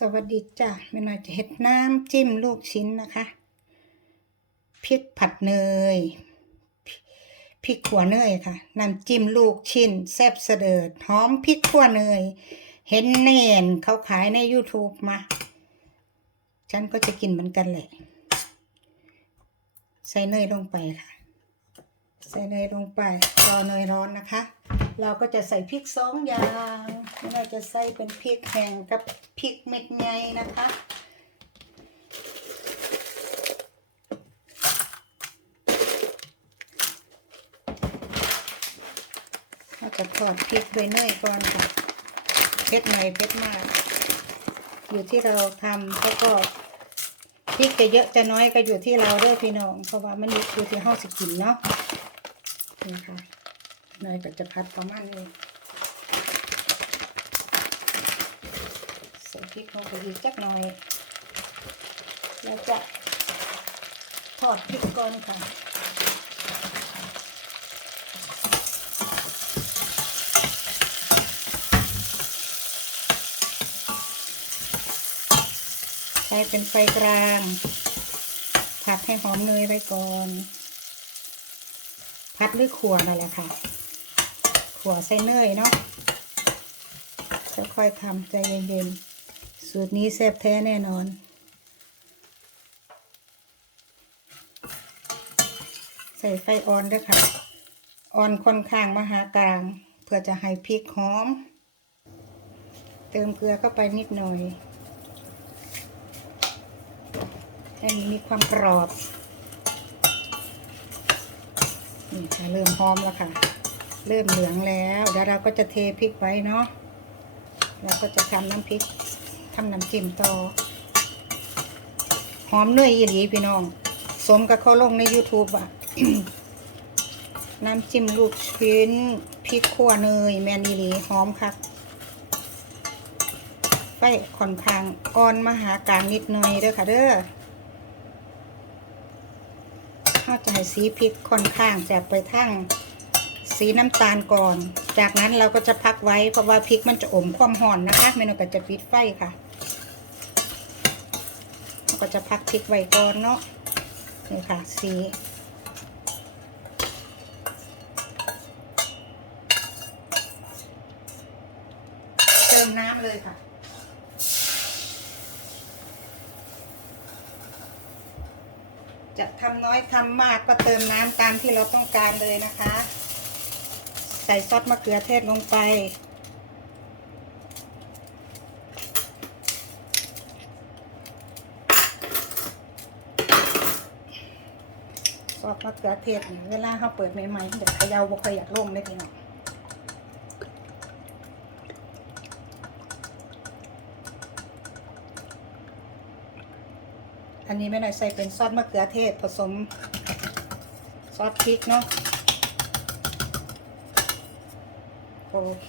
สวัสดีจ้ะแม่น้อยจะเฮ็ดน้ำจิ้มลูกชิ้นนะคะ พริกผัดเนย พริกขัวเนยค่ะ น้ำจิ้มลูกชิ้น แซ่บเสดิร์ดหอมพริกขัวเนย เห็นแน่นเขาขายใน YouTube มา ฉันก็จะกินเหมือนกันแหละ ใส่เนยลงไปค่ะ ใส่เนยลงไปรอเนยร้อนนะคะ เราก็จะใส่พริกสองอย่าง เราจะใส่เป็นพริกแห้งกับพริกเม็ดใหญ่นะคะเราจะทอดพริกด้วยเนยก่อนค่ะเผ็ดหน่อยเผ็ดมาก อยู่ที่เราทำแล้วก็พริกจะเยอะจะน้อยก็อยู่ที่เราเด้อพี่น้อง เพราะว่ามันอยู่ที่ห้องสิกินเนาะนี่ค่ะเนยก็จะพัดประมาณนี้ใส่พ ริกลงไปอีกจักหน่อยแล้วจะทอดพริกก่อนค่ะใช้เป็นไฟกลาง ผัดให้หอมเนยไว้ก่อนพัดหรือขัวนั่นแหละค่ะขัวใส่เนยเนาะค่อยๆทำใจเย็นๆ สูตรนี้แซ่บแท้แน่นอน ใส่ไฟอ่อนด้วยค่ะ อ่อนค่อนข้างมหากลาง เพื่อจะให้พริกหอม เติมเกลือเข้าไปนิดหน่อย ให้มันมีความกรอบ นี่ค่ะเริ่มหอมแล้วค่ะ เริ่มเหลืองแล้ว เดี๋ยวเราก็จะเทพริกไว้เนาะเราก็จะทำน้ำพริก ทำน้ำจิ้มต่อ หอมเนยอีหลีพี่น้อง สมกับเขาลงใน YouTube อะ น้ำจิ้มลูกชิ้นพริกขั่วเนยแมนอีหลีหอมค่ะไฟค่อนข้างอ่อนมาหากลางนิดหน่อยเด้อค่ะเด้อเข้าใจสีพริกค่อนข้างจะไปทั้งสีน้ำตาลก่อน จากนั้นเราก็จะพักไว้เพราะว่าพริกมันจะอมความห่อนนะคะเมนูก็จะปิดไฟค่ะ ก็จะพักพริกไว้ก่อนเนาะนี่ค่ะสีเติมน้ำเลยค่ะจะทำน้อยทำมากก็เติมน้ำตามที่เราต้องการเลยนะคะ ใส่ซอสมะเขือเทศลงไป อสมะเขือเทศนี่เวลาเขาเปิดใหม่ๆเดี๋ยวเขยาบ่ค่อยอยากลงเลยพี่น้องอันนี้ไม่ได้ใส่เป็นซอสมะเขือเทศผสมซอสพริกเนาะโอเค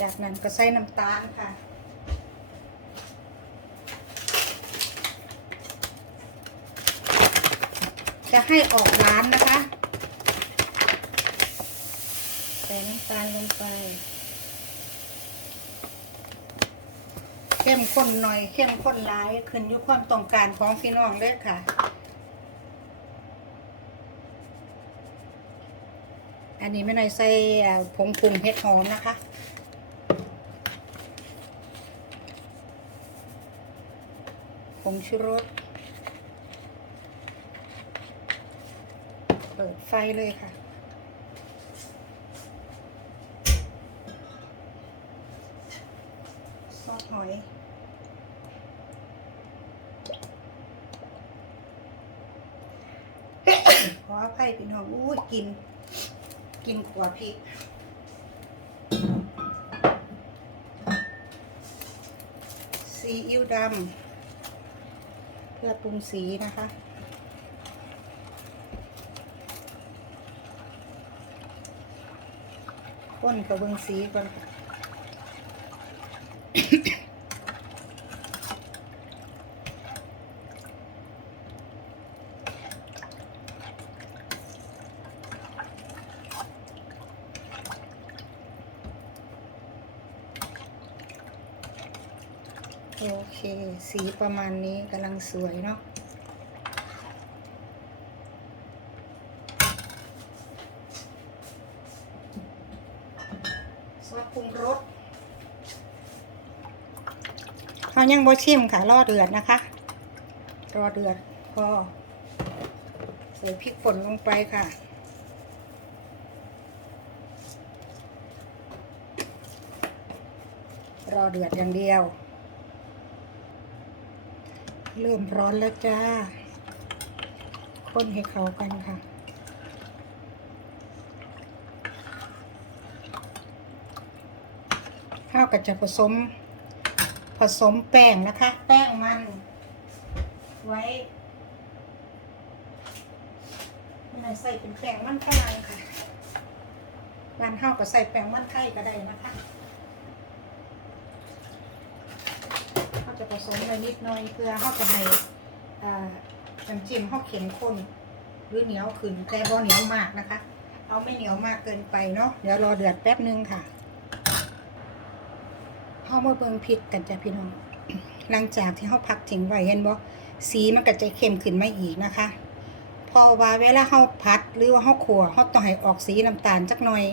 จากนั้นก็ใส่น้ำตาลค่ะ จะให้ออกร้านนะคะ ใส่น้ำตาลลงไป เข้มข้นหน่อยเข้มข้นหลายขึ้นอยู่ความต้องการของพี่น้องเลยค่ะ อันนี้ไม่น่อยใส่ผงปรุงเห็ดหอมนะคะผงชูรส เปิดไฟเลยค่ะ ซอสหอยขออภัยพี่น้องอู้กิน กินขวพริกซีอิ๊วดำเพื่อปรุงสีนะคะ ข้นกับเบิงสีก่อนโอเค สีประมาณนี้กำลังสวยเนาะ ซอสปรุงรสเขา ยังบ่ชิมค่ะ รอเดือดนะคะ รอเดือดพอใส่พริกป่นลงไปค่ะรอเดือดอย่างเดียว เริ่มร้อนแล้วจ้า คนให้เขากันค่ะ ข้าวก็จะผสม ผสมแป้งนะคะ แป้งมันไว้ไม่ใส่เป็นแป้งมันฝรั่งค่ะบ้านข้าวก็ใส่แป้งมันไข่ก็ได้นะคะเขาจะผสมไว้นิดหน่อยเพื่อเขาจะให้อ่าน้ำจิ้มเขาเข็มข้นหรือเหนียวขึ้นแต่บ่เหนียวมากนะคะ เอาไม่เหนียวมากเกินไปเนาะเดี๋ยวรอเดือดแป๊บนึงค่ะ เฮามาเบิ่งพริกกันจ้ะพี่น้อง หลังจากที่เฮาพักทิ้งไว้เห็นบ่สีมันก็จะเข้มขึ้นมาอีกนะคะพอว่าเวลาเฮาพัดหรือว่าเฮาขั่วเฮาต้องให้ออกสีน้ำตาลจักหน่อย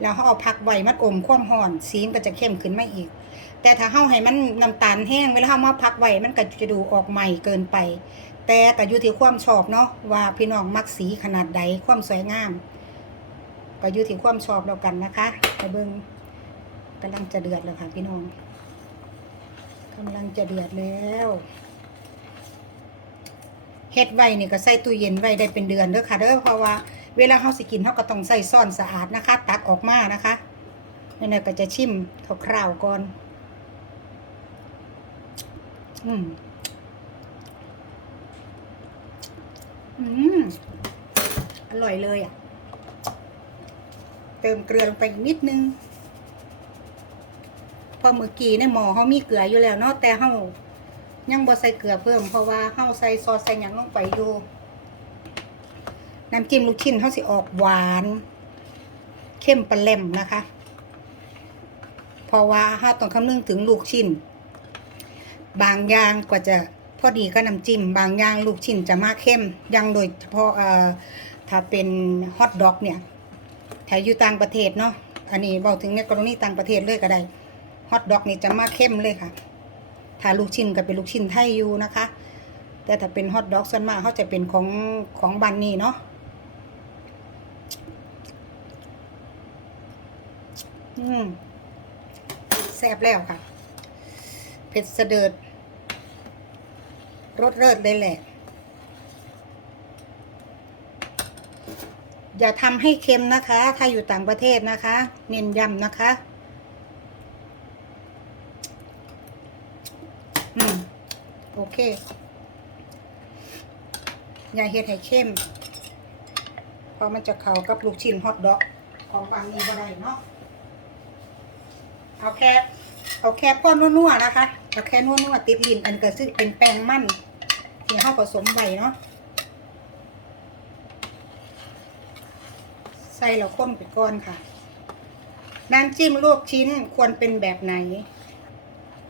แล้วเฮาเอาพักไว้มันอมความร้อนสีมันก็จะเข้มขึ้นมาอีก แต่ถ้าเฮาให้มันน้ำตาลแห้งเวลาเฮามาพักไว้มันก็จะดูออกใหม่เกินไป แต่ก็อยู่ที่ความชอบเนาะว่าพี่น้องมักสีขนาดใดความสวยงาม ก็อยู่ที่ความชอบแล้วกันนะคะไปเบิ่ง กำลังจะเดือดแล้วค่ะพี่น้องกำลังจะเดือดแล้วเฮ็ดไว้นี่ก็ใส่ตู้เย็นไว้ได้เป็นเดือนเด้อค่ะเด้อเพราะว่าเวลาเฮาสิกินเฮาก็ต้องใส่ซ่อนสะอาดนะคะ ตักออกมานะคะนี่นก็จะชิมคร่าวๆก่อน อืมอืมอร่อยเลยอะ เติมเกลือลงไปอีกนิดนึง พอเมื่อกี้ในหม้อเขามีเกลืออยู่แล้วเนาะแต่เขายังบ่ใส่เกลือเพิ่มเพราะว่าเขาใส่ซอสใส่หยังลงไปอยู่น้ำจิ้มลูกชิ้นเขาสิออกหวาน เข้มปลาเล่มนะคะ เพราะว่าเขาต้องคำนึงถึงลูกชิ้น บางอย่างกว่าจะพอดีก็น้ำจิ้มบางอย่างลูกชิ้นจะมากเข้มยังโดยเฉพาะเอ่อถ้าเป็นฮอทดอกเนี่ยถ้าอยู่ต่างประเทศเนาะอันนี้บอกถึงในกรณีต่างประเทศเลยก็ได้ ฮอทดอกนี่จะมาเข้มเลยค่ะ ถ้าลูกชิ้นก็เป็นลูกชิ้นไทยอยู่นะคะ แต่ถ้าเป็นฮอทดอกส่วนมากเขาจะเป็นของของบันนี่เนาะอืมแซ่บแล้วค่ะ เผ็ดเสดิดรสเลิศเลยแหละ อย่าทำให้เค็มนะคะ ถ้าอยู่ต่างประเทศนะคะ เน้นย้ำนะคะ อืม โอเค อย่าเฮ็ดให้เข้ม เพราะมันจะเข้ากับลูกชิ้นฮอทดอก ของบางนี้บ่ได้เนาะ เอาแค่เอาแค่พ่อนัวๆนะคะ เอาแค่นัวๆติดลินอันก็ซึ่งเป็นแป้งมันที่เข้าผสมไว้เนาะ ใส่แล้วข้นไปก่อนค่ะ น้ำจิ้มลวกชิ้นควรเป็นแบบไหน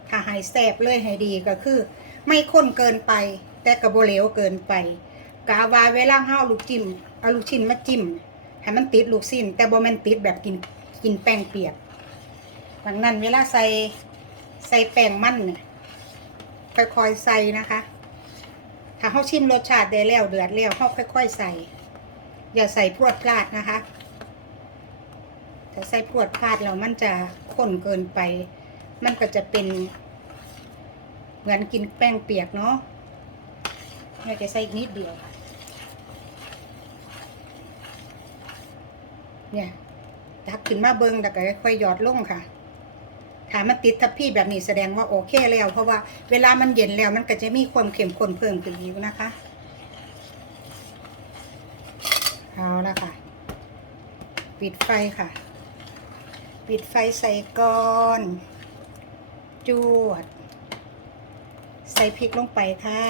ถ้าให้แซ่บเลยให้ดีก็คือ ไม่ข้นเกินไป แต่กระโบเหลวเกินไปกาวาเวลาเฮาอลูกจิ้มเอาลูกชิ้นมาจิ้มให้มันติดลูกชิ้น แต่บ่แม่นติดแบบกินกินแป้งเปียกดังนั้นเวลาใส่ใส่แป้งมันเนี่ยค่อยๆใส่นะคะ ถ้าเฮาชิมรสชาติได้แล้วเดือดแล้วเฮาค่อย ๆ ใส่ อย่าใส่พรวดพลาดนะคะถ้าใส่พรวดพลาดแล้วมันจะข้นเกินไป มันก็จะเป็น เหมือนกินแป้งเปียกเนาะเราจะใส่อีกนิดเดียวค่ะ เนี่ยตักขึ้นมาเบิ้งแล้วก็ค่อยหยอดลงค่ะถามันติดทับพี่แบบนี้แสดงว่าโอเคแล้ว เพราะว่าเวลามันเย็นแล้วมันก็จะมีความเข้มข้นเพิ่มขึ้นอีกนะคะ เอาละค่ะ ปิดไฟค่ะ ปิดไฟใส่ก่อน จวด ใส่พริกลงไปค่ะ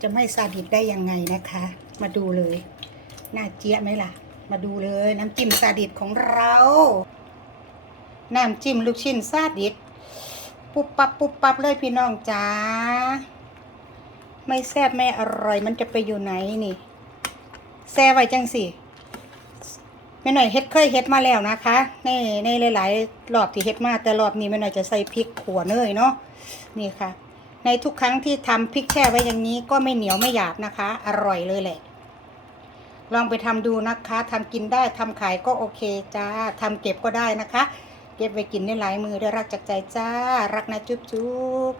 จะไม่ซาดิสได้ยังไงนะคะ มาดูเลย น่าเจี๊ยไหมล่ะ มาดูเลยน้ำจิ้มซาดิสของเรา น้ำจิ้มลูกชิ้นซาดิสปุ๊บปับปุ๊บปับเลยพี่น้องจ้าไม่แซ่บไม่อร่อยมันจะไปอยู่ไหนนี่ แซ่ไว้จังสิ แม่หน่อยเฮ็ดเคยเฮ็ดมาแล้วนะคะในในหลาย ๆ รอบที่เฮ็ดมาแต่รอบนี้แม่หน่อยจะใส่พริกขัวเนยเนาะนี่ค่ะ ในทุกครั้งที่ทำพริกแช่ไว้อย่างนี้ก็ไม่เหนียวไม่หยาบนะคะ อร่อยเลยแหละ ลองไปทำดูนะคะทำกินได้ทำขายก็โอเคจ้าทำเก็บก็ได้นะคะ เก็บไว้กินได้หลายมือได้รักจากใจจ้า รักนะจุ๊บจุ๊บ